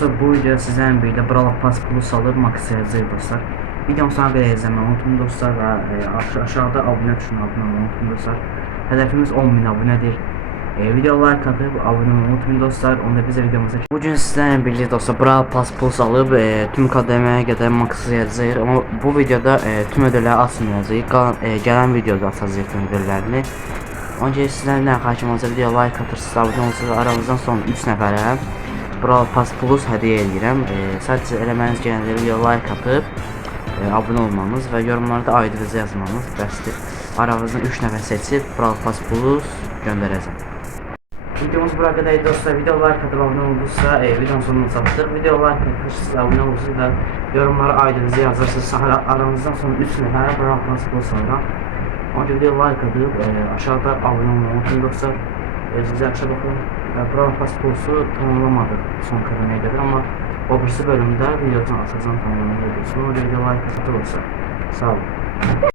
dostlar, bu video sizlerle birlikte Brawl Pass Plus alır maksayacağız dostlar. Videomu sonuna kadar izlemeyi unutmayın dostlar ve aşağıda abone tuşuna abone unutmayın dostlar. Hedefimiz 10.000 abonedir. Video like atıp abone olmayı unutmayın dostlar. Onda bize videomuza. Bugün sizlerle birlikte dostlar Brawl Pass Plus alıp tüm kademeye kadar maksayacağız. Ama bu videoda tüm ödülleri asmayacağız. Gelen videoda asacağız tüm ödüllerini. Önce sizlerle karşımıza video like atırsınız, abone olursunuz. Aramızdan son 3 nəfərə Brawl Pass Plus hediye edirəm. Sadəcə eləməniz gələnləri video like atıp abone olmanız və yorumlarda aydınızı yazmanız bəsdir. Aramızdan 3 nəfər seçib Brawl Pass Plus göndərəcəm. Videomuz bura qədərdir dostlar. Video like atıp abone olursa videonun sonuna çatdıq. Video like atırsınız, abone olursunuz və yorumlara aydınızı yazırsınız. Aramızdan son 3 nəfərə Brawl Pass Plus alıram. Önce video like atıp aşağıda abone olmayı unutmayın dostlar. Size aşağı bakın. Brawl Pass Plus'u tamamlamadık son kademeye kadar ama o birisi bölümde videosunu asacağım tamamlamayı. Sonra video like atıp olsa. Sağ olun.